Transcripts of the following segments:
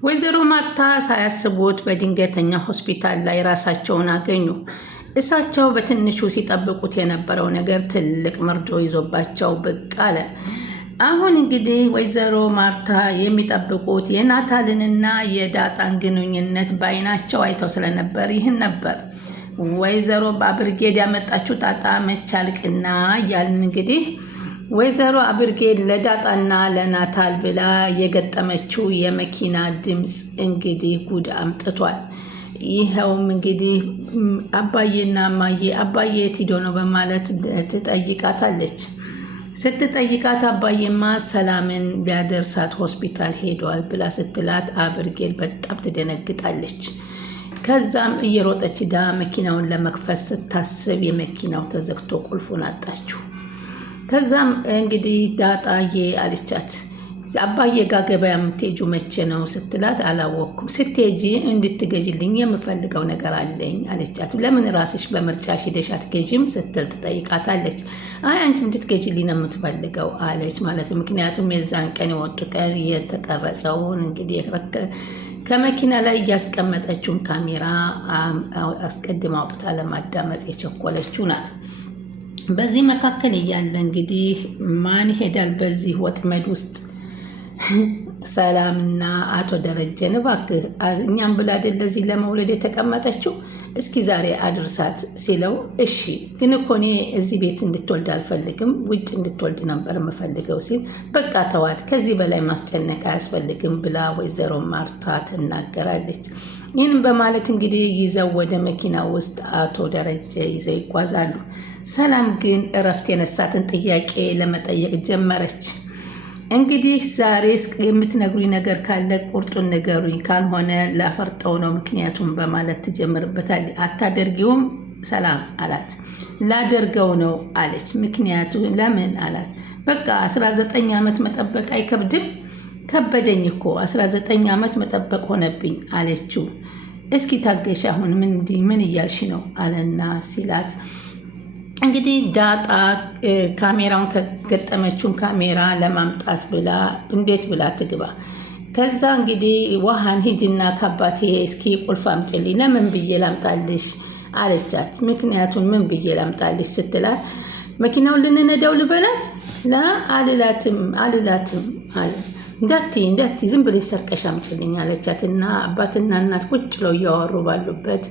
ወይዘሮ ማርታ ሳያስቡት በድንገተኛ ሆስፒታል ላይ ራሳቸውን አገኙ። እሳቸው በትንሹ ሲጠብቁት የነበረው ነገር ትልቅ መርዶ ይዞባቸው ብቅ አለ። አሁን እንግዲህ ወይዘሮ ማርታ የሚጠብቁት የናታልንና የዳጣን ግንኙነት በዓይናቸው አይተው ስለነበር ይህን ነበር። ወይዘሮ አብርጌድ ያመጣችው ጣጣ መቻልቅና እያልን እንግዲህ ወይዘሮ አብርጌድ ለዳጣና ለናታል ብላ የገጠመችው የመኪና ድምፅ እንግዲህ ጉድ አምጥቷል። ይኸውም እንግዲህ አባዬና እማዬ አባዬ የት ሄዶ ነው በማለት ትጠይቃታለች። ስትጠይቃት አባዬማ ሰላምን ሊያደርሳት ሆስፒታል ሄደዋል ብላ ስትላት አብርጌድ በጣም ትደነግጣለች። ከዛም እየሮጠች ዳ መኪናውን ለመክፈት ስታስብ የመኪናው ተዘግቶ ቁልፉን አጣችው። ከዛም እንግዲህ ዳጣዬ አለቻት አባዬ ጋ ገበያ የምትሄጂው መቼ ነው ስትላት አላወቅኩም፣ ስትሄጂ እንድትገዥልኝ የምፈልገው ነገር አለኝ አለቻት። ለምን ራስሽ በምርጫሽ ሄደሽ አትገዥም ስትል ትጠይቃታለች። አይ አንቺ እንድትገዥልኝ ነው የምትፈልገው አለች ማለት ምክንያቱም የዛን ቀን የወጡ ቀን የተቀረጸውን እንግዲህ ከመኪና ላይ እያስቀመጠችውን ካሜራ አስቀድማ አውጥታ ለማዳመጥ የቸኮለችው ናት። በዚህ መካከል እያለ እንግዲህ ማን ይሄዳል በዚህ ወጥመድ ውስጥ? ሰላምና አቶ ደረጀን እባክህ እኛም ብላ አይደል ለዚህ ለመውለድ የተቀመጠችው፣ እስኪ ዛሬ አድርሳት ሲለው እሺ ግን እኮ እኔ እዚህ ቤት እንድትወልድ አልፈልግም፣ ውጭ እንድትወልድ ነበር የምፈልገው ሲል በቃ ተዋት ከዚህ በላይ ማስጨነቅ አያስፈልግም ብላ ወይዘሮ ማርታ ትናገራለች። ይህን በማለት እንግዲህ ይዘው ወደ መኪና ውስጥ አቶ ደረጀ ይዘው ይጓዛሉ። ሰላም ግን እረፍት የነሳትን ጥያቄ ለመጠየቅ ጀመረች። እንግዲህ ዛሬ የምትነግሩኝ ነገር ካለ ቁርጡን ንገሩኝ፣ ካልሆነ ላፈርጠው ነው ምክንያቱም በማለት ትጀምርበታል። አታደርጊውም ሰላም አላት። ላደርገው ነው አለች። ምክንያቱ ለምን አላት። በቃ 19 ዓመት መጠበቅ አይከብድም? ከበደኝ እኮ 19 ዓመት መጠበቅ ሆነብኝ አለችው። እስኪ ታገሽ አሁን ምን እያልሽ ነው አለና ሲላት እንግዲህ ዳጣ ካሜራውን ከገጠመችውን ካሜራ ለማምጣት ብላ እንዴት ብላ ትግባ? ከዛ እንግዲህ ውሃን ሂጂና ከአባቴ እስኪ ቁልፍ አምጪልኝ። ለምን ብዬ ላምጣልሽ አለቻት። ምክንያቱም ምን ብዬ ላምጣልሽ ስትላት መኪናውን ልንነዳው ልበላት? አልላትም አለ። እንዳትዪ ዝም ብለሽ ሰርቀሽ አምጪልኝ አለቻት። እና አባትና እናት ቁጭ ብለው እያወሩ ባሉበት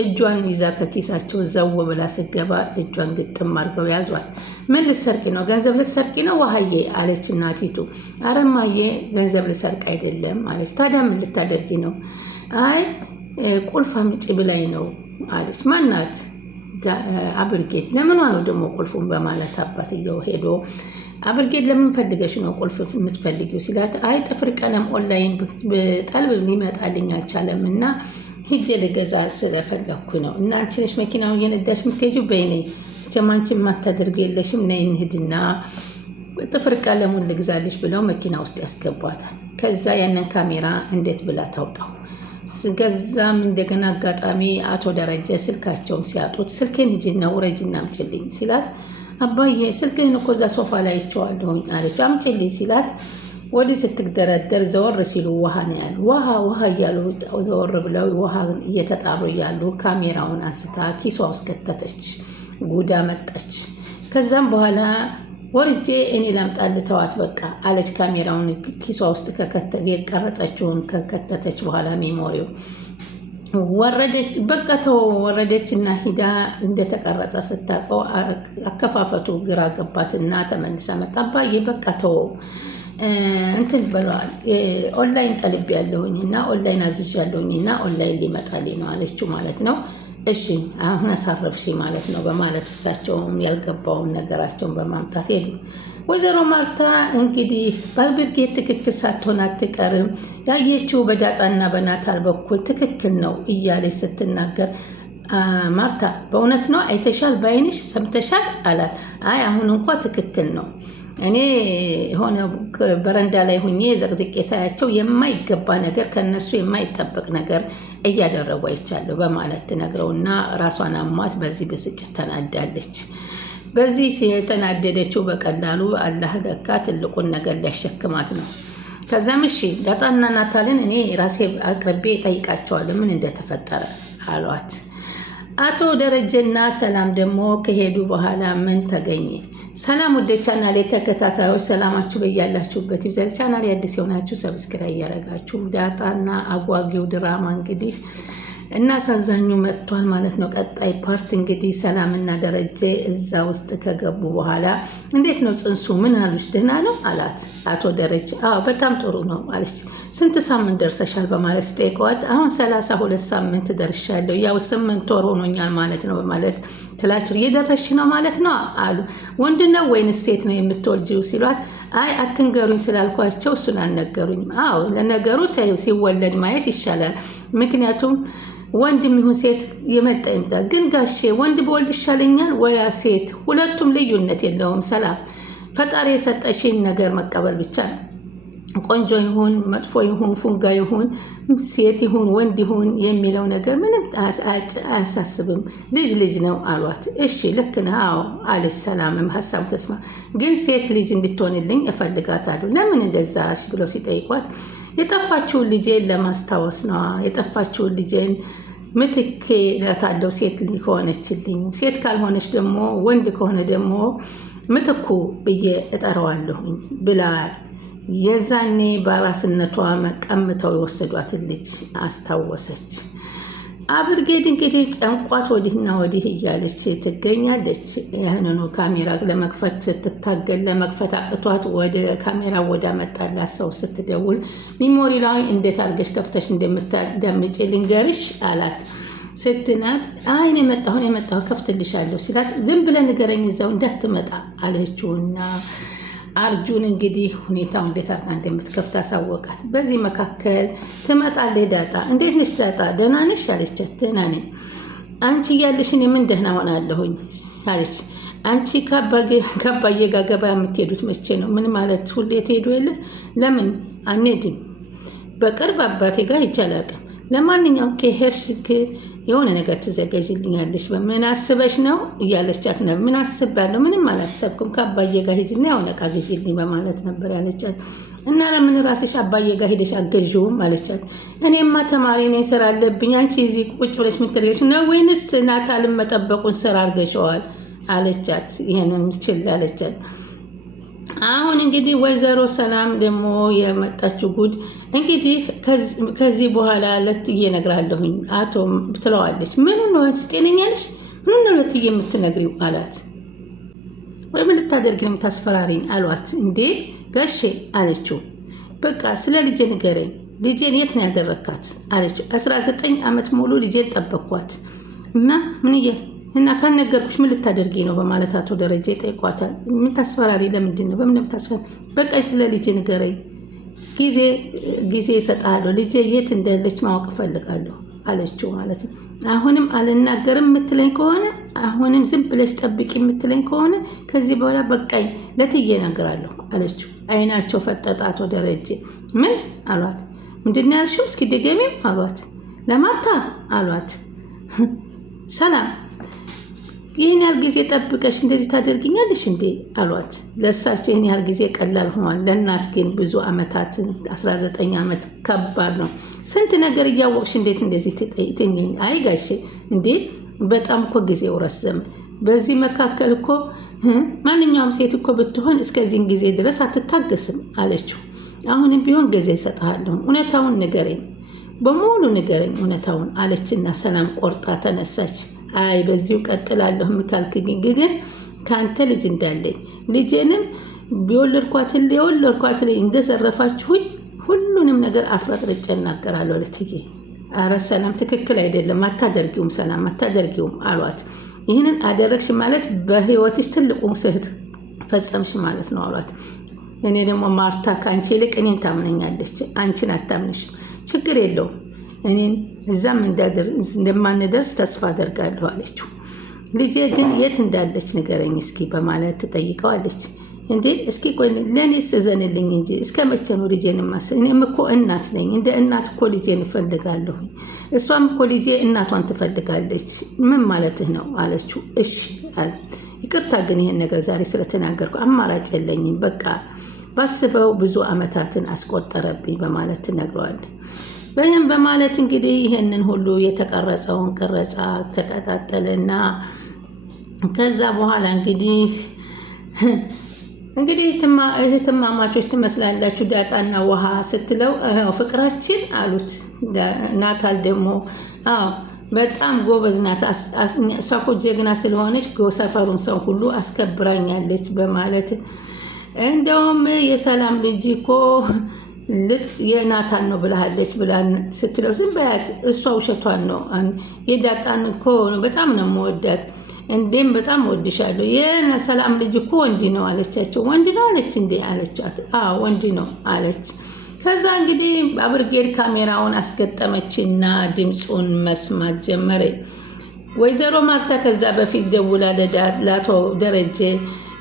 እጇን ይዛ ከኪሳቸው ዘው ብላ ስገባ እጇን ግጥም አድርገው ያዟት። ምን ልትሰርቂ ነው? ገንዘብ ልትሰርቂ ነው ውሃዬ አለች እናቲቱ። ኧረ እማዬ ገንዘብ ልሰርቅ አይደለም አለች። ታዲያ ምን ልታደርጊ ነው? አይ ቁልፍ አምጪ ብላኝ ነው አለች። ማናት? አብርጌድ። ለምኗ ነው ደግሞ ቁልፉን በማለት አባትየው ሄዶ አብርጌድ ለምን ፈልገሽ ነው ቁልፍ የምትፈልጊው ሲላት አይ ጥፍር ቀለም ኦንላይን በጠልብ ሊመጣልኝ አልቻለም እና ሂጄ ልገዛ ስለፈለኩ ነው። እና አንቺ ነሽ መኪናውን እየነዳሽ የምትሄጂው? በይኔ ቸማንቺ ማታደርገው የለሽም፣ ነይ እንሂድና ጥፍር ቀለሙን ልግዛልሽ ብለው መኪና ውስጥ ያስገቧታል። ከዛ ያንን ካሜራ እንዴት ብላ ታውጣው? ገዛም እንደገና አጋጣሚ አቶ ደረጀ ስልካቸውን ሲያጡት ስልኬን ሂጂና ውረጂና አምጪልኝ ሲላት አባዬ ስልክህን እኮ እዛ ሶፋ ላይ አይቼዋለሁኝ አለች። አምጪልኝ ሲላት ወዲህ ስትደረደር ዘወር ሲሉ ውሃ ነው ያሉ። ውሃ እያሉ ዘወር ብለው ውሃ እየተጣሩ እያሉ ካሜራውን አንስታ ኪሷ ውስጥ ከተተች። ጉዳ መጣች። ከዛም በኋላ ወርጄ እኔ ላምጣልህ ተዋት በቃ አለች። ካሜራውን ኪሷ ውስጥ የቀረጸችውን ከከተተች በኋላ ሜሞሪው ወረደች። በቃ ተው ወረደች እና ሂዳ እንደተቀረጸ ስታውቀው አከፋፈቱ ግራ ገባትና ተመልሳ መጣ። አባዬ በቃ ተው እንትን ብለዋል ኦንላይን ጠልቤ ያለሁኝና ኦንላይን አዝዣለሁኝና ኦንላይን ሊመጣልኝ ነው አለችው ማለት ነው። እሺ አሁን አሳረፍሽ ማለት ነው በማለት እሳቸውም ያልገባውን ነገራቸውን በማምጣት ሄዱ። ወይዘሮ ማርታ እንግዲህ በአብርጌድ ትክክል ሳትሆን አትቀርም፣ ያየችው በዳጣና በናታል በኩል ትክክል ነው እያለች ስትናገር ማርታ በእውነት ነው አይተሻል? በአይንሽ ሰምተሻል አላት። አይ አሁን እንኳ ትክክል ነው፣ እኔ ሆነ በረንዳ ላይ ሁኜ ዘቅዝቄ ሳያቸው የማይገባ ነገር ከነሱ የማይጠበቅ ነገር እያደረጉ አይቻለሁ በማለት ትነግረውና ራሷን አሟት በዚህ ብስጭት ተናዳለች። በዚህ የተናደደችው በቀላሉ አላህ ለካ ትልቁን ነገር ሊያሸክማት ነው። ከዛም እሺ ዳጣና ናታልን እኔ ራሴ አቅርቤ ጠይቃቸዋለሁ ምን እንደተፈጠረ አሏት። አቶ ደረጀና ሰላም ደግሞ ከሄዱ በኋላ ምን ተገኘ? ሰላም ወደ ቻናሌ ተከታታዮች ሰላማችሁ በያላችሁበት ይብዛ። ቻናሌ አዲስ የሆናችሁ ሰብስክራይብ ያደረጋችሁ ዳጣና አጓጊው ድራማ እንግዲህ እና አሳዛኙ መጥቷል ማለት ነው። ቀጣይ ፓርት እንግዲህ ሰላምና ደረጀ እዛ ውስጥ ከገቡ በኋላ እንዴት ነው ጽንሱ? ምን አሉሽ? ደህና ነው አላት አቶ ደረጀ። አዎ በጣም ጥሩ ነው አለች። ስንት ሳምንት ደርሰሻል በማለት ስጠይቀዋት አሁን 32 ሳምንት ደርሻለሁ፣ ያው 8 ወር ሆኖኛል ማለት ነው በማለት ትላችሁ እየደረሽ ነው ማለት ነው አሉ። ወንድ ነው ወይንስ ሴት ነው የምትወልጂው ሲሏት አይ አትንገሩኝ ስላልኳቸው እሱን አልነገሩኝም። አዎ ለነገሩ ተይው ሲወለድ ማየት ይሻላል፣ ምክንያቱም ወንድም ይሁን ሴት የመጣ ይምጣ። ግን ጋሼ ወንድ በወልድ ይሻለኛል ወላ ሴት? ሁለቱም ልዩነት የለውም። ሰላም ፈጣሪ የሰጠሽን ነገር መቀበል ብቻ ነው። ቆንጆ ይሁን መጥፎ ይሁን ፉንጋ ይሁን ሴት ይሁን ወንድ ይሁን የሚለው ነገር ምንም አያሳስብም። ልጅ ነው አሏት። እሺ ልክ ነህ አዎ አለች ሰላምም ሀሳቡ ተስማ። ግን ሴት ልጅ እንድትሆንልኝ እፈልጋታለሁ። ለምን እንደዛ ብለው ሲጠይቋት የጠፋችውን ልጄን ለማስታወስ ነው። የጠፋችውን ልጄን ምትኬ እላታለሁ ሴት ልጅ ከሆነችልኝ፣ ሴት ካልሆነች ደግሞ ወንድ ከሆነ ደግሞ ምትኩ ብዬ እጠራዋለሁኝ ብላ የዛኔ በራስነቷ መቀምተው የወሰዷትን ልጅ አስታወሰች። አብርጌድ እንግዲህ ጨንቋት ወዲህና ወዲህ እያለች ትገኛለች። ያንኑ ካሜራ ለመክፈት ስትታገል ለመክፈት አቅቷት ወደ ካሜራ ወደ መጣላት ሰው ስትደውል ሚሞሪ ላይ እንዴት አድርገሽ ከፍተሽ እንደምታዳምጪ ልንገርሽ አላት። ስትናቅ አይን የመጣሁ ከፍትልሻለሁ ሲላት ዝም ብለን ንገረኝ እዛው እንዳትመጣ አለችውና አርጁን እንግዲህ ሁኔታው እንዴት አድርጋ እንደምትከፍት አሳወቃት። በዚህ መካከል ትመጣለች ዳጣ። እንዴት ነሽ ዳጣ ደህና ነሽ አለቻት። ደህና ነኝ። አንቺ እያለሽን የምን ደህና ሆናለሁኝ አለች። አንቺ ከአባዬ ጋር ገበያ የምትሄዱት መቼ ነው? ምን ማለት ሁሌ ትሄዱ የለ? ለምን አንሄድም? በቅርብ አባቴ ጋር ሂጅ አላውቅም። ለማንኛውም ከሄድሽ የሆነ ነገር ትዘጋጅልኛለሽ። በምን አስበሽ ነው እያለቻት ነበር። ምን አስባለሁ? ምንም አላሰብኩም። ከአባዬ ጋር ሂጂና የሆነ ዕቃ ግዢልኝ በማለት ነበር ያለቻት። እና ለምን ራስሽ አባዬ ጋር ሄደሽ አገዥውም አለቻት። እኔማ ተማሪ ነኝ ስራ አለብኝ። አንቺ እዚህ ቁጭ ብለሽ ምትለሽ ነው ወይንስ ናታልን መጠበቁን ስራ አድርገሽዋል አለቻት። ይሄንን ችል አለቻት። አሁን እንግዲህ ወይዘሮ ሰላም ደግሞ የመጣችው ጉድ እንግዲህ ከዚህ በኋላ ለትዬ እነግራለሁኝ አቶ ትለዋለች። ምን ነው አንቺ ጤነኛ ነሽ? ምን ነው ለትዬ የምትነግሪው አላት። ወይ ምን ልታደርጊ ነው የምታስፈራሪኝ አሏት። እንዴ ጋሼ አለችው። በቃ ስለ ልጄ ንገረኝ፣ ልጄን የት ነው ያደረካት አለችው። 19 ዓመት ሙሉ ልጄን ጠበቅኳት እና ምን እና ካልነገርኩሽ ምን ልታደርጊ ነው በማለት አቶ ደረጀ ይጠይቋታል። ምን ታስፈራሪ? ለምንድን ነው በምን ታስፈራሪ? በቃ ስለ ልጄ ንገረኝ፣ ጊዜ እሰጥሃለሁ፣ ልጄ የት እንዳለች ማወቅ እፈልጋለሁ አለችው ማለት ነው። አሁንም አልናገርም የምትለኝ ከሆነ አሁንም ዝም ብለሽ ጠብቂ የምትለኝ ከሆነ ከዚህ በኋላ በቃኝ ለትዬ እነግራለሁ አለችው። አይናቸው ፈጠጠ አቶ ደረጀ። ምን አሏት? ምንድን ነው ያልሽው? እስኪ ደገሚው አሏት። ለማርታ አሏት። ሰላም ይህን ያህል ጊዜ ጠብቀሽ እንደዚህ ታደርግኛለሽ እንዴ አሏት። ለእሳቸው ይህን ያህል ጊዜ ቀላል ሆኗል፣ ለእናት ግን ብዙ ዓመታት 19 ዓመት ከባድ ነው። ስንት ነገር እያወቅሽ እንዴት እንደዚህ ትጠይቅኝ? አይ ጋሼ እንዴ በጣም እኮ ጊዜው ረዘመ። በዚህ መካከል እኮ ማንኛውም ሴት እኮ ብትሆን እስከዚህን ጊዜ ድረስ አትታገስም አለችው። አሁንም ቢሆን ጊዜ እሰጥሃለሁ፣ እውነታውን ንገረኝ፣ በሙሉ ንገረኝ እውነታውን አለችና ሰላም ቆርጣ ተነሳች። አይ በዚሁ ቀጥላለሁ ምካልክ ግን ካንተ ልጅ እንዳለኝ ልጄንም የወለድኳት ላይ እንደዘረፋችሁኝ ሁሉንም ነገር አፍረጥርጬ እናገራለሁ ለትዬ። ኧረ ሰላም ትክክል አይደለም፣ አታደርጊውም ሰላም አታደርጊውም አሏት። ይህንን አደረግሽ ማለት በህይወትሽ ትልቁን ስህተት ፈጸምሽ ማለት ነው አሏት። እኔ ደግሞ ማርታ ከአንቺ ይልቅ እኔን ታምነኛለች፣ አንቺን አታምንሽም። ችግር የለውም እኔን እዛም እንደማንደርስ ተስፋ አደርጋለሁ አለችው። ልጄ ግን የት እንዳለች ንገረኝ እስኪ በማለት ትጠይቀዋለች። እንዴ እስኪ ቆይ ለእኔስ እዘንልኝ እንጂ እስከ መቼ ነው ልጄን ማሰብ? እኔም እኮ እናት ነኝ፣ እንደ እናት እኮ ልጄን እፈልጋለሁ። እሷም እኮ ልጄ እናቷን ትፈልጋለች። ምን ማለትህ ነው አለችው። እሺ አለ። ይቅርታ ግን ይሄን ነገር ዛሬ ስለተናገርኩ አማራጭ የለኝም። በቃ ባስበው ብዙ ዓመታትን አስቆጠረብኝ በማለት ትነግረዋለች። በይህም በማለት እንግዲህ ይህንን ሁሉ የተቀረጸውን ቅረጻ ተቀጣጠለና ከዛ በኋላ እንግዲህ እህትማማቾች ትመስላላችሁ ዳጣና ውሃ ስትለው ፍቅራችን አሉት። ናታል ደግሞ አዎ በጣም ጎበዝ ናት፣ እሷ እኮ ጀግና ስለሆነች ሰፈሩን ሰው ሁሉ አስከብራኛለች በማለት እንደውም የሰላም ልጅ እኮ የናታን ነው ብላለች ብላን ስትለው ዝም በያት እሷ ውሸቷን ነው፣ የዳጣን እኮ በጣም ነው የምወዳት፣ እንዴም በጣም ወድሻለሁ፣ የሰላም ልጅ እኮ ወንድ ነው አለቻቸው። ወንድ ነው አለች እንዴ አለቻት። አዎ ወንድ ነው አለች። ከዛ እንግዲህ አብርጌድ ካሜራውን አስገጠመችና ድምፁን መስማት ጀመረ። ወይዘሮ ማርታ ከዛ በፊት ደውላ ለአቶ ደረጀ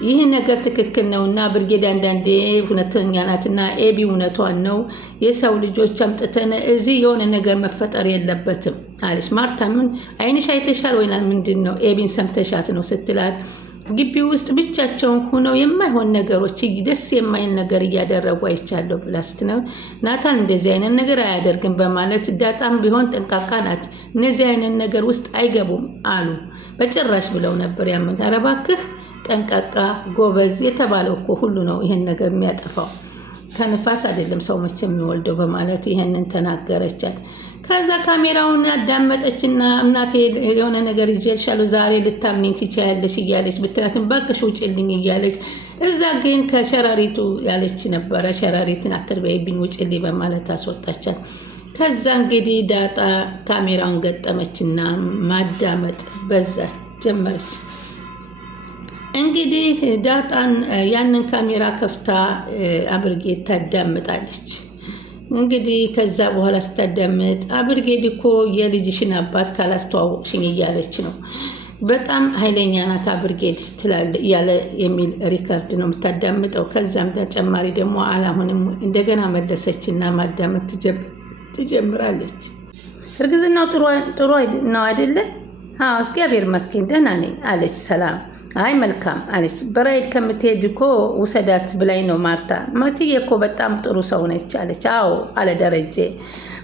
ይህ ነገር ትክክል ነውና ብርጌድ አንዳንዴ እውነተኛ ናትና ኤቢ እውነቷን ነው፣ የሰው ልጆች አምጥተን እዚህ የሆነ ነገር መፈጠር የለበትም አለች። ማርታ ምን አይንሽ አይተሻል ወይ ምንድን ነው ኤቢን ሰምተሻት ነው ስትላት ግቢ ውስጥ ብቻቸውን ሆነው የማይሆን ነገሮች ደስ የማይን ነገር እያደረጉ አይቻለሁ ብላ ስትነው ናታን እንደዚህ አይነት ነገር አያደርግም በማለት ዳጣም ቢሆን ጠንቃቃ ናት፣ እነዚህ አይነት ነገር ውስጥ አይገቡም አሉ። በጭራሽ ብለው ነበር ያምን። ኧረ እባክህ ጠንቃቃ ጎበዝ የተባለው እኮ ሁሉ ነው ይሄን ነገር የሚያጠፋው፣ ከንፋስ አይደለም ሰው መቼ የሚወልደው በማለት ይሄንን ተናገረቻት። ከዛ ካሜራውን ያዳመጠችና እናቴ የሆነ ነገር ይዤልሻለሁ ዛሬ ልታምኚኝ ትችያለሽ እያለች ብትላትም እባክሽ ውጭልኝ እያለች እዛ ግን ከሸራሪቱ ያለች ነበረ። ሸራሪትን አትርበይብኝ ውጭልኝ በማለት አስወጣቻት። ከዛ እንግዲህ ዳጣ ካሜራውን ገጠመችና ማዳመጥ በዛ ጀመረች። እንግዲህ ዳጣን ያንን ካሜራ ከፍታ አብርጌድ ታዳምጣለች። እንግዲህ ከዛ በኋላ ስታዳምጥ አብርጌድ እኮ የልጅሽን አባት ካላስተዋወቅሽኝ እያለች ነው። በጣም ኃይለኛ ናት አብርጌድ ያለ የሚል ሪከርድ ነው የምታዳምጠው። ከዛም ተጨማሪ ደግሞ አላሁንም እንደገና መለሰችና ማዳመጥ ትጀምራለች። እርግዝናው ጥሩ ነው አይደለ? አዎ እግዚአብሔር ይመስገን ደህና ነኝ አለች ሰላም። አይ መልካም አለች። በራይድ ከምትሄድ እኮ ውሰዳት ብላኝ ነው ማርታ። ማትዬ እኮ በጣም ጥሩ ሰው ነች አለች። አዎ አለ ደረጀ።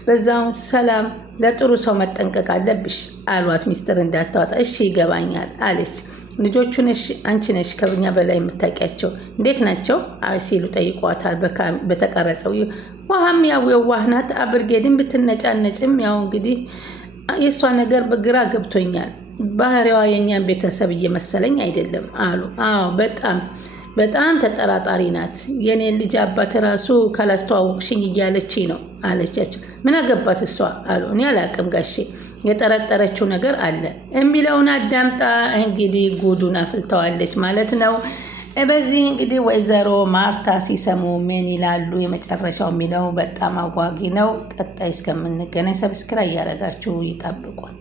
በዛው ሰላም ለጥሩ ሰው መጠንቀቅ አለብሽ አሏት፣ ሚስጥር እንዳታወጣ። እሺ ይገባኛል አለች። ልጆቹ ነሽ አንቺ ነሽ ከኛ በላይ የምታውቂያቸው እንዴት ናቸው ሲሉ ጠይቋታል። በተቀረጸው ውሃም ያው የዋህ ናት። አብርጌድን ብትነጫነጭም ያው እንግዲህ የእሷ ነገር በግራ ገብቶኛል፣ ባህሪዋ የኛን ቤተሰብ እየመሰለኝ አይደለም አሉ። አዎ በጣም ተጠራጣሪ ናት። የኔን ልጅ አባት ራሱ ካላስተዋወቅሽኝ እያለች ነው አለቻቸው። ምን አገባት እሷ አሉ። እኔ አላቅም ጋሼ፣ የጠረጠረችው ነገር አለ የሚለውን አዳምጣ እንግዲህ ጉዱን አፍልተዋለች ማለት ነው። በዚህ እንግዲህ ወይዘሮ ማርታ ሲሰሙ ምን ይላሉ የመጨረሻው የሚለው በጣም አጓጊ ነው። ቀጣይ እስከምንገናኝ ሰብስክራይብ እያደረጋችሁ ይጠብቋል።